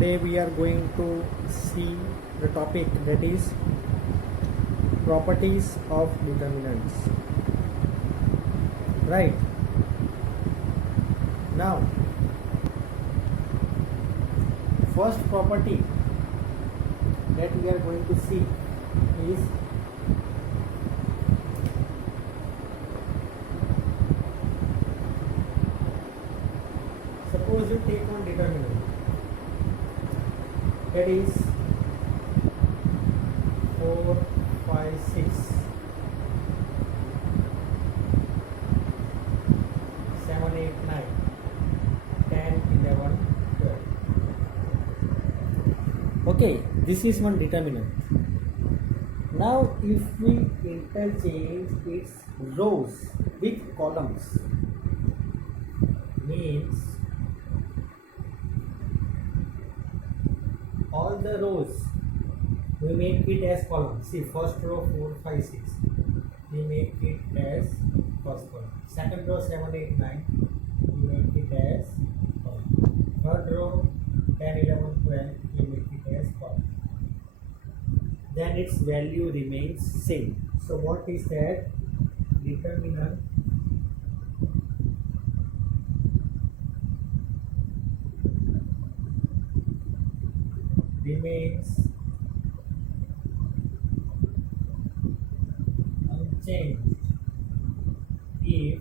today we are going to see the topic that is properties of determinants. Right. Now, first property that we are going to see is suppose you take one determinant that is 4, 5, 6, 7, 8, 9, 10, 11, 12. Okay, this is one determinant. Now if we interchange its rows with columns, means all the rows we make it as column. See, first row 4, 5, 6, we make it as first column. Second row 7, 8, 9, we make it as column. Third row 10, 11, 12, we make it as column. Then its value remains same. So what is that? Determinant remains unchanged if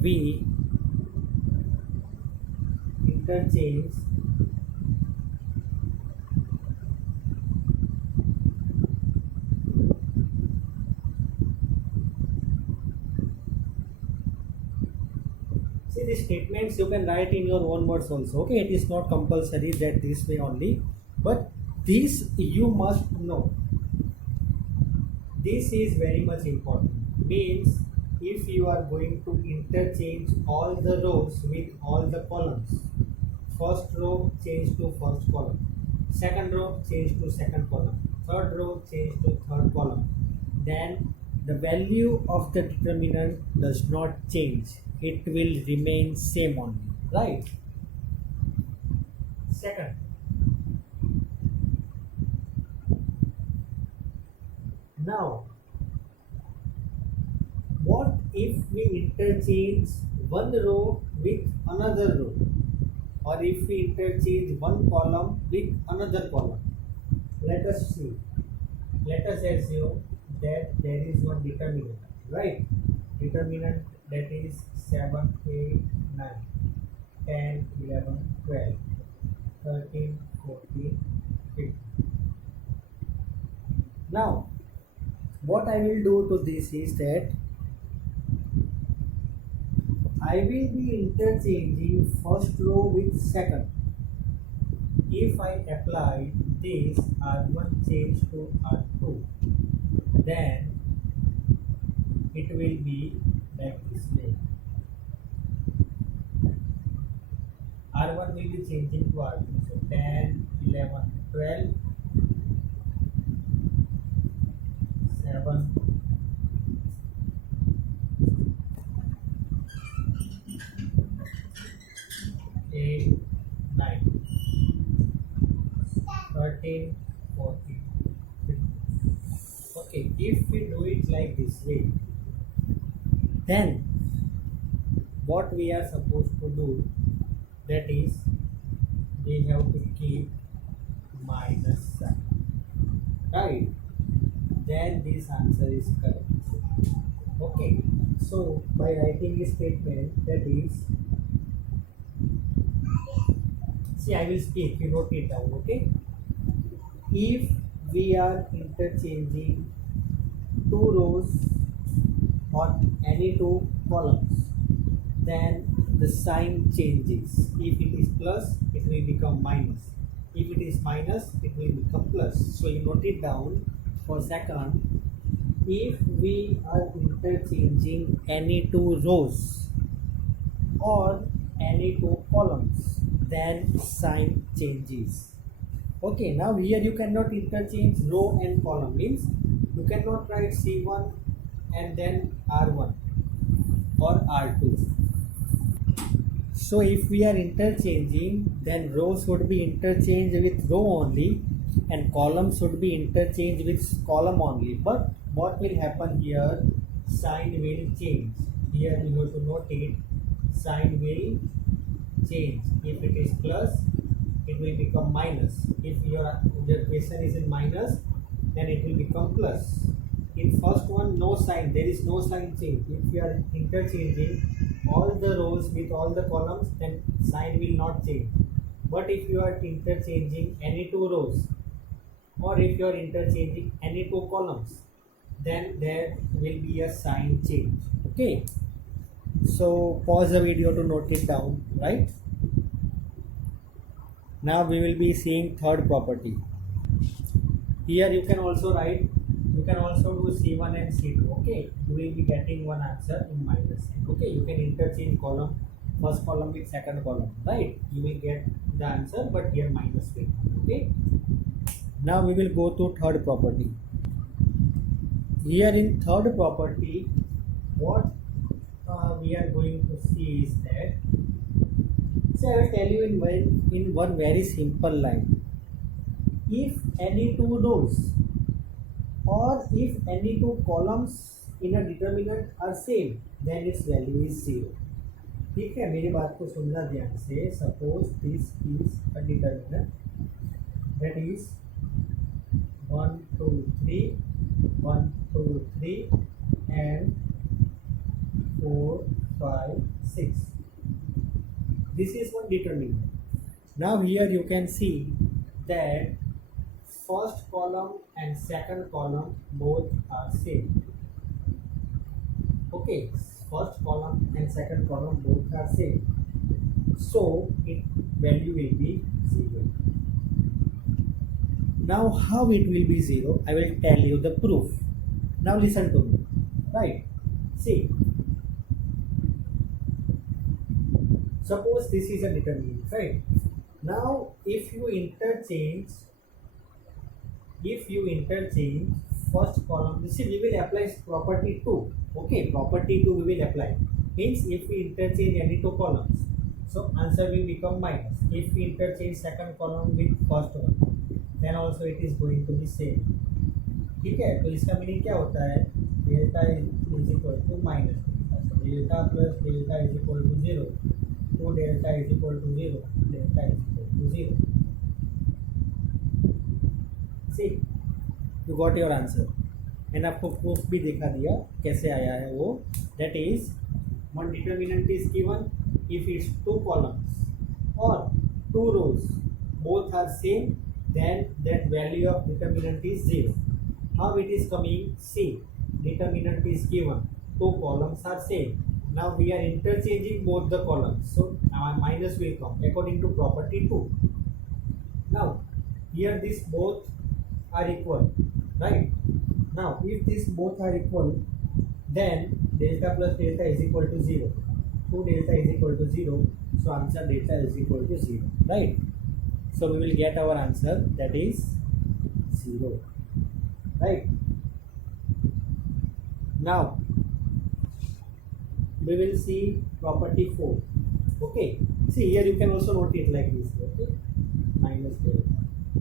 we interchange see, the statements you can write in your own words also. Okay, it is not compulsory that this way only, but this you must know. This is very much important. Means if you are going to interchange all the rows with all the columns, first row change to first column, second row change to second column, third row change to third column, then the value of the determinant does not change. It will remain same only, right? Second, now what if we interchange one row with another row, or if we interchange one column with another column? Let us see. Let us assume that there is one determinant, right? Determinant that is 7, 8, 9, 10, 11, 12, 13, 14, 15. Now, what I will do to this is that I will be interchanging first row with second. If I apply this R1 change to R2, then it will be like this way. R1 will be changing to R2. So 10, 11, 12, 7, 8, 9, 13, 14, 15. Okay, if we do it like this way, then what we are supposed to do, that is we have to keep minus sign, right? Then this answer is correct. Okay, so by writing a statement, that is, see, I will speak, you note it down. Okay, if we are interchanging two rows or any two columns, then the sign changes. If it is plus, it will become minus. If it is minus, it will become plus. So you note it down for second. If we are interchanging any two rows or any two columns, then sign changes. Okay, now here you cannot interchange row and column, means you cannot write C1 and then R1 or R2. So if we are interchanging, then rows would be interchanged with row only and columns should be interchanged with column only. But what will happen here? Sign will change. Here you have to note it. Sign will change. If it is plus, it will become minus. If your question is in minus, then it will become plus. In first one, no sign. There is no sign change. If you are interchanging all the rows with all the columns, then sign will not change. But if you are interchanging any two rows, or if you are interchanging any two columns, then there will be a sign change. Okay, so pause the video to note it down, right? Now we will be seeing third property. Here you can also write, you can also do C1 and C2. Okay, you will be getting one answer in minus sign. Okay, you can interchange column, first column with second column, right? You will get the answer, but here minus will come. Okay, now we will go to third property. Here in third property, what we are going to see is that, so I will tell you in one very simple line. If any two rows or if any two columns in a determinant are same, then its value is 0. ठीक है, मेरी बात को सुनना ध्यान से. Suppose this is a determinant that is 1 2 3 1 2 3 and 4 5 6. This is one determinant. Now here you can see that first column and second column both are same. Okay, first column and second column both are same. So its value will be 0. Now how it will be 0? I will tell you the proof. Now listen to me. Right? See. Suppose this is a determinant, right? Now if you interchange first column, see, we will apply property 2. Okay, property 2 we will apply. Means if we interchange any two columns, so answer will become minus. If we interchange second column with first one, then also it is going to be same. ठीक है, तो इसका meaning क्या होता है? Delta is equal to minus delta plus delta is equal to 0, two delta is equal to 0, delta is equal to 0. See, you got your answer. मैंने आपको proof भी दिखा दिया कैसे आया है वो. That is one determinant is given if it's two columns और two rows both are same, then that value of determinant is 0. How it is coming? See, determinant is given, two columns are same. Now we are interchanging both the columns, so minus will come according to property 2. Now here these both are equal, right? Now if these both are equal, then delta plus delta is equal to 0, 2 delta is equal to 0, so answer delta is equal to 0, right? So we will get our answer, that is 0, right? Now we will see property 4. Okay, see here you can also note it like this. Okay, minus delta,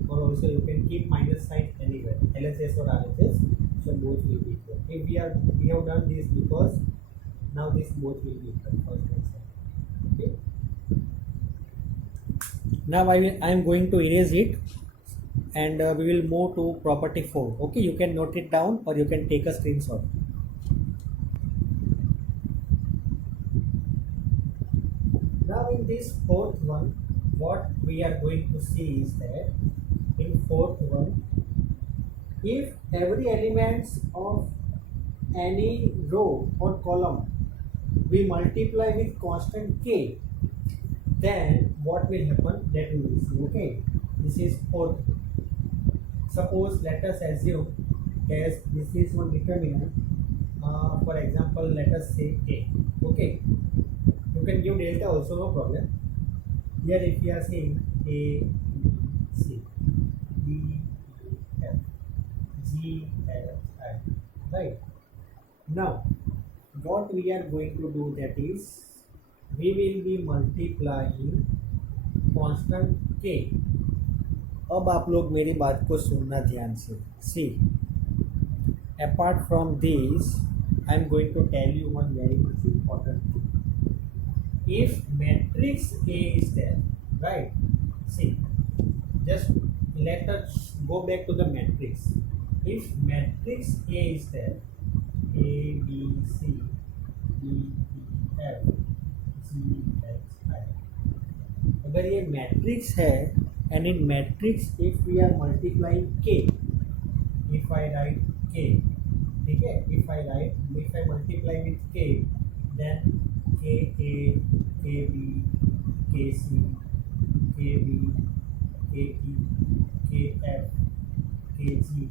or also you can keep minus sign anywhere, LHS or RHS, so both will be equal. If we have done this because now this both will be equal, first and second. Okay, now I am going to erase it and we will move to property 4. Okay, you can note it down or you can take a screenshot. Now in this fourth one, what we are going to see is that in fourth one, if every elements of any row or column we multiply with constant k, then what will happen, that we will see. Okay, this is fourth. Suppose let us assume as this is one determinant, for example let us say a. Okay, you can give delta also, no problem. Here if we are saying a, b, c, d, f, g, l, I, right? Now what we are going to do, that is we will be multiplying constant k. अब आप लोग मेरी बात को सुनना ध्यान से. See, apart from this, I am going to tell you one very much important thing. If matrix A is there, right? See, just let us go back to the matrix. If matrix A is there, A, B, C, D, E, F, G, H, I. अगर ये matrix है and in matrix if we are multiplying k, if I write k, ठीक है, if I multiply with k, then k a, k b, k c, k b, k e, k f, k g,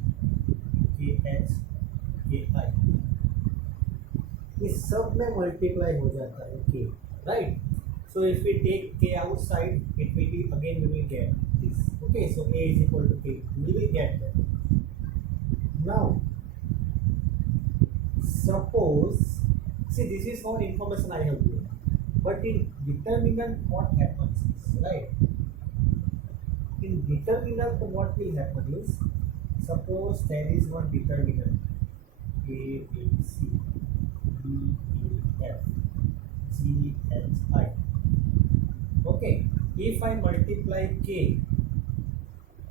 k h, k i, इस सब में multiply हो जाता है k, right? So if we take k outside, it will be again we will get this. Okay, so a is equal to k. We will get that. Now, suppose, see, this is all information I have given. But in determinant, what happens is, right? In determinant, what will happen is, suppose there is one determinant a, b, c, d, e, f, g, h, I. Okay, if I multiply k,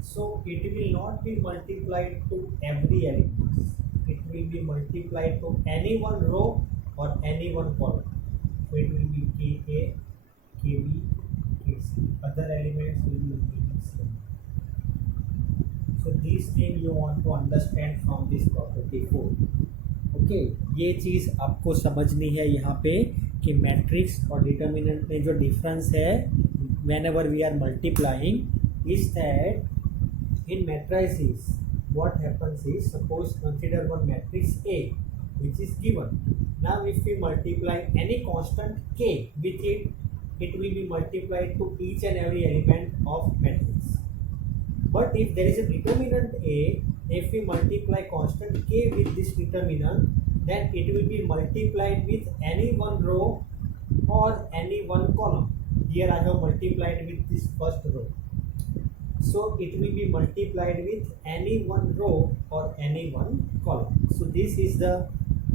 so it will not be multiplied to every element. It will be multiplied to any one row or any one column. So it will be ka, kb, kc. Other elements will be same. So this thing you want to understand from this property 4. Okay, ये चीज़ आपको समझनी है यहाँ पे कि matrix और determinant में जो डिफरेंस है whenever we are multiplying is that in matrices what happens is, suppose consider one matrix A which is given. Now if we multiply any constant k with it, it will be multiplied to each and every element of matrix. But if there is a determinant A, if we multiply constant k with this determinant, then it will be multiplied with any one row or any one column. Here I have multiplied with this first row. So it will be multiplied with any one row or any one column. So this is the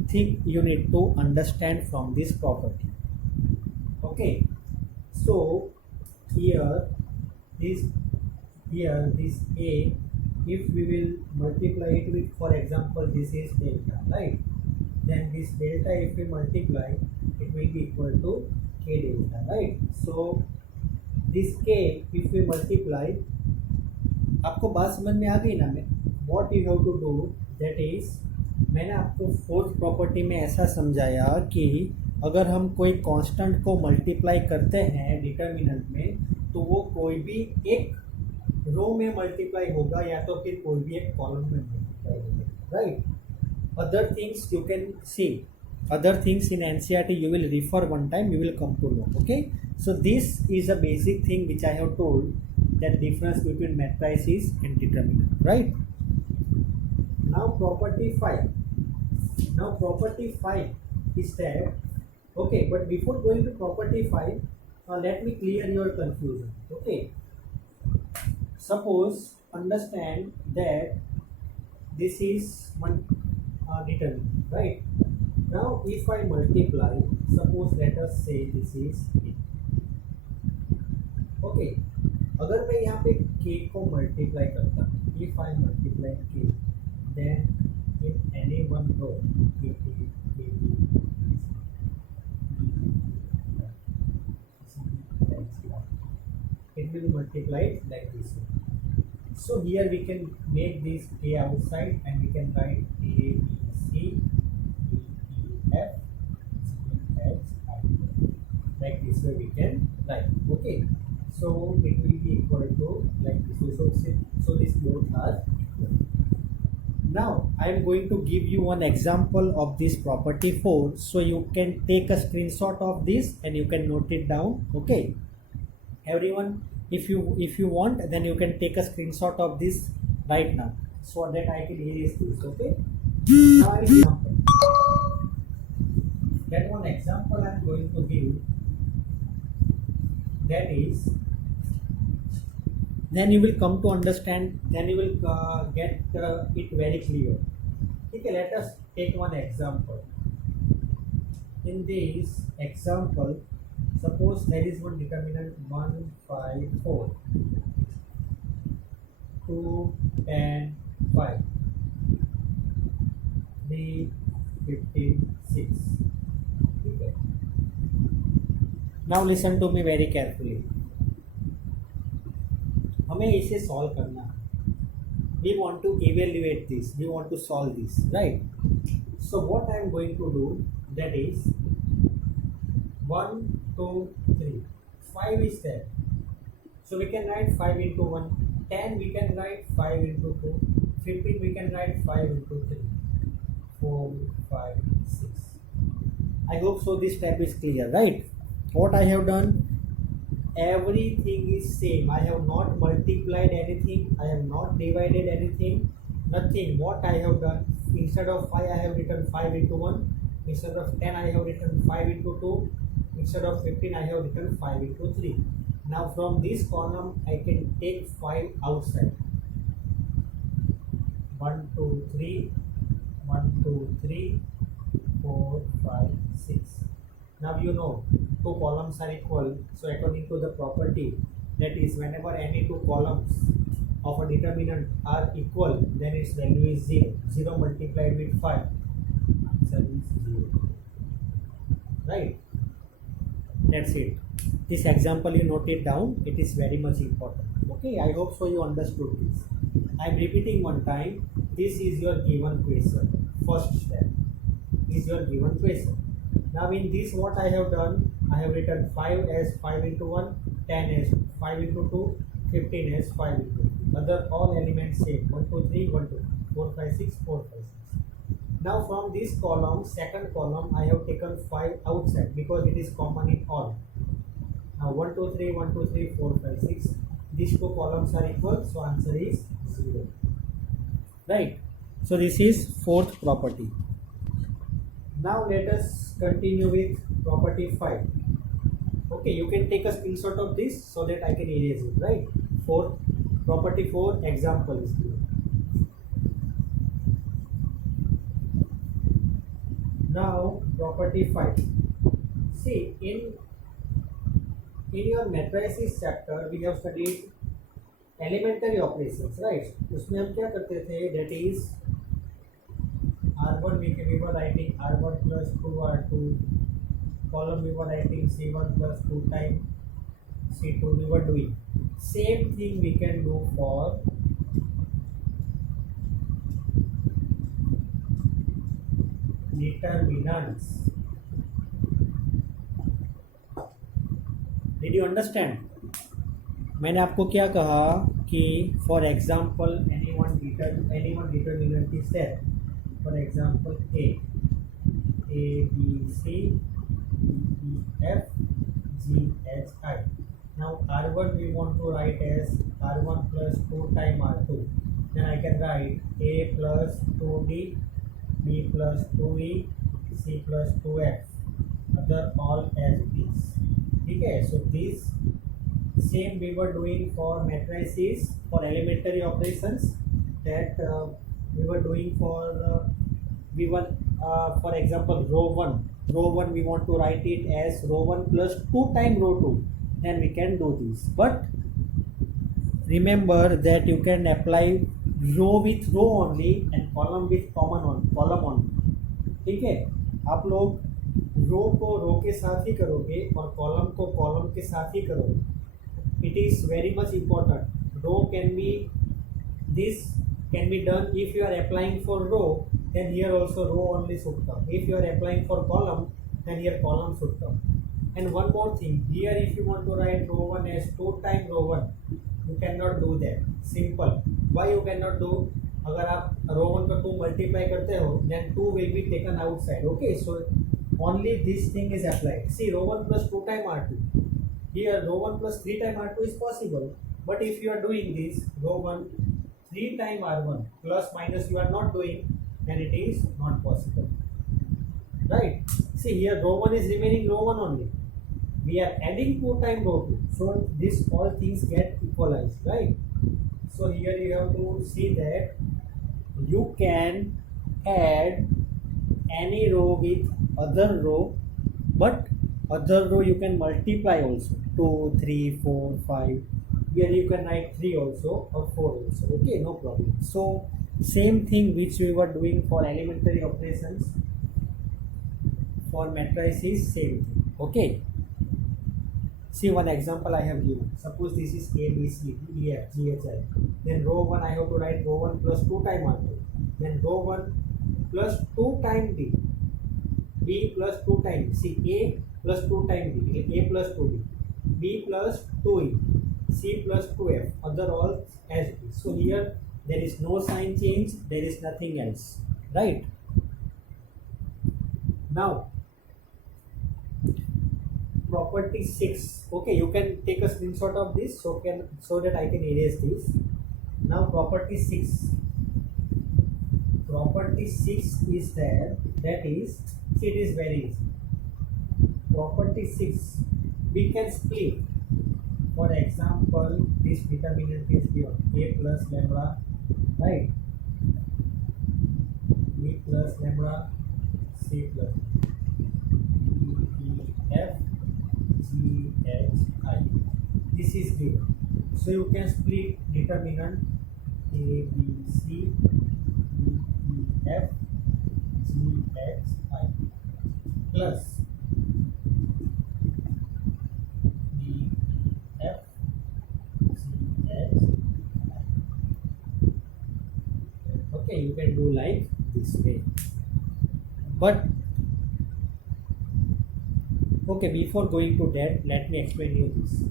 thing you need to understand from this property. Okay. So here this A, if we will multiply it with, for example, this is delta, right? Then this delta, if we multiply, it will be equal to k delta, right? So this k, if we multiply, आपको बात समझ में आ गई ना? मैं what you have to do that is, मैंने आपको fourth property में ऐसा समझाया कि अगर हम कोई कांस्टेंट को मल्टीप्लाई करते हैं डिटर्मिनेंट में, तो वो कोई भी एक रो में मल्टीप्लाई होगा या तो फिर कोई भी एक कॉलम में मल्टीप्लाई होगा, right? Other things you can see, other things in NCERT you will refer one time, you will come to know. Okay, so this is a basic thing which I have told, that difference between matrices and determinant, right? Now property 5. Now property 5 is that, okay, but before going to property 5, let me clear your confusion. Okay, suppose understand that this is one determinant, right? Now if I multiply, suppose let us say this is k. Okay, अगर मैं यहाँ पे k को multiply करता हूँ, if I multiply k, then in any one row k a, k b, it will multiply like this. So here we can make this a outside and we can write a, b, c, d, e, f, g, h, I. Like this way we can write. Okay, so it will be equal to like this way. So this both are equal. Now I am going to give you one example of this property 4, so you can take a screenshot of this and you can note it down. Okay, everyone, if you want, then you can take a screenshot of this right now so that I can erase this. Okay, now example, that one example I am going to give. that is, then you will come to understand, then you will get it very clear. Okay, let us take one example. In this example, suppose there is one determinant 1, 5, 4, 2, 10, 5, 3, 15, 6. Okay. Now listen to me very carefully. हमें इसे solve करना है. We want to evaluate this, we want to solve this, right? So what I am going to do, that is 1, 2, 3, 5 is there, so we can write 5 into 1, 10 we can write 5 into 2, 15 we can write 5 into 3, 4, 5, 6. I hope so this step is clear, right? What I have done, everything is same. I have not multiplied anything, I have not divided anything, nothing. What I have done, instead of 5 I have written 5 into 1, instead of 10 I have written 5 into 2, instead of 15 I have written 5 into 3. Now from this column I can take 5 outside. 1, 2, 3, 1, 2, 3, 4, 5, 6. Now you know two columns are equal, so according to the property, that is whenever any two columns of a determinant are equal, then its value is 0. 0 multiplied with 5, answer is 0. Right? That's it. This example you note it down, it is very much important. Okay, I hope so you understood this. I am repeating one time, this is your given question. First step is your given question. Now in this what I have done, I have written 5 as 5 into 1, 10 as 5 into 2, 15 as 5 into 3. Other all elements same, 1, 2, 3, 1, 2, 4, 5, 6, 4, 5, 6. Now from this column, second column, I have taken 5 outside because it is common in all. Now 1, 2, 3, 1, 2, 3, 4, 5, 6. These two columns are equal, so answer is 0. Right? So this is fourth property. Now let us continue with property 5. Okay, you can take a screenshot of this so that I can erase it, right? Fourth, property 4 example is here. Now property 5. See, in your matrices chapter we have studied elementary operations, right? उसमें हम क्या करते थे, that is R1 we were writing R1 plus 2R2, column we were writing C1 plus 2 times C2 we were doing. Same thing we can do for determinants. Did you understand? मैंने आपको क्या कहा कि for example anyone determinant is there. For example A, B, C, D, E, F, G, H, I. Now R1 we want to write as R1 plus 2 times R2. Then I can write A plus 2D, B plus 2E, C plus 2F. Other all as is. Okay, so this same we were doing for matrices, for elementary operations, that we were doing for for example row 1 we want to write it as row 1 plus 2 times row 2, then we can do this. But remember that you can apply row with row only and column with column only. ठीक है, आप लोग रो को रो के साथ ही करोगे और column को कॉलम के साथ ही करोगे. It is very much important. Row can be, this can be done if you are applying for row, then here also row only should come. If you are applying for column, then here column should come. And one more thing, here if you want to write row 1 as 2 times row 1, you cannot do that. Simple. Why you cannot do? अगर आप row 1 का 2 multiply करते हो, then 2 will be taken outside. Okay, so only this thing is applied. See, row 1 plus 2 times R2. Here row 1 plus 3 times R2 is possible. But if you are doing this, row 1 3 times R1 plus minus you are not doing, then it is not possible. Right? See, here row 1 is remaining row 1 only. we are adding 2 times row 2. So this all things get equalized, right? So here you have to see that you can add any row with other row, but other row you can multiply also, 2, 3, 4, 5. Here you can write 3 also or 4 also, okay, no problem. So same thing which we were doing for elementary operations, for matrices, same thing, okay. See one example I have given. Suppose this is A, B, C, D, E, F, G, H, I. Then row 1 I have to write row 1 plus 2 times R2. Then row 1 plus 2 times D. B plus 2 times C. A plus 2 times D. A plus 2D. B plus 2E. C plus 2F. Other all as B. So here there is no sign change. There is nothing else. Right? Now property 6. Okay, you can take a screenshot of this so that I can erase this. Now property 6. Property 6 is there. That is, see, it is very easy. Property 6, we can split. For example, this determinant is given A plus lambda, right? B plus lambda, C plus D, E, F, G, H, I. This is given. So you can split determinant A, B, C, D, E, F, G, H, I plus D, E, F, G, H, I. Okay, you can do like this way. But okay, before going to that, let me explain you this.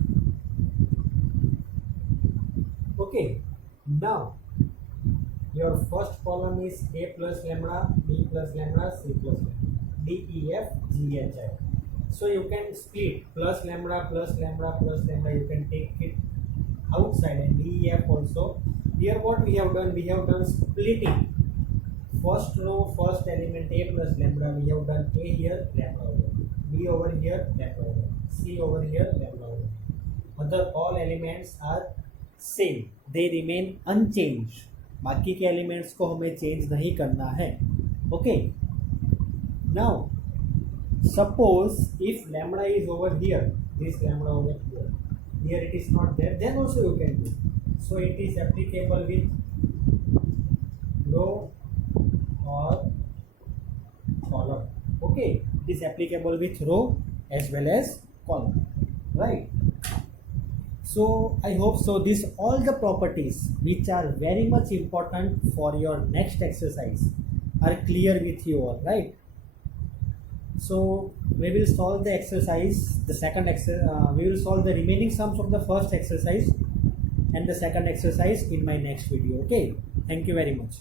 Okay, now your first column is A plus lambda, B plus lambda, C plus lambda, D, E, F, G, H, I. So you can split plus lambda, plus lambda, plus lambda. You can take it outside, and D, E, F also. Here what we have done? We have done splitting. First row, first element A plus lambda. We have done A here, lambda over. B over here, lambda over. C over here, lambda over. Other all elements are same. They remain unchanged. बाकी के elements को हमें change नहीं करना है. Okay, now suppose if lambda is over here, this lambda over here, here it is not there, then also you can do. So it is applicable with row और column. Okay, it is applicable with row as well as column, right? So I hope so this all the properties which are very much important for your next exercise are clear with you all, right? So we will solve the exercise, the second exercise, we will solve the remaining sums of the first exercise and the second exercise in my next video. Okay, thank you very much.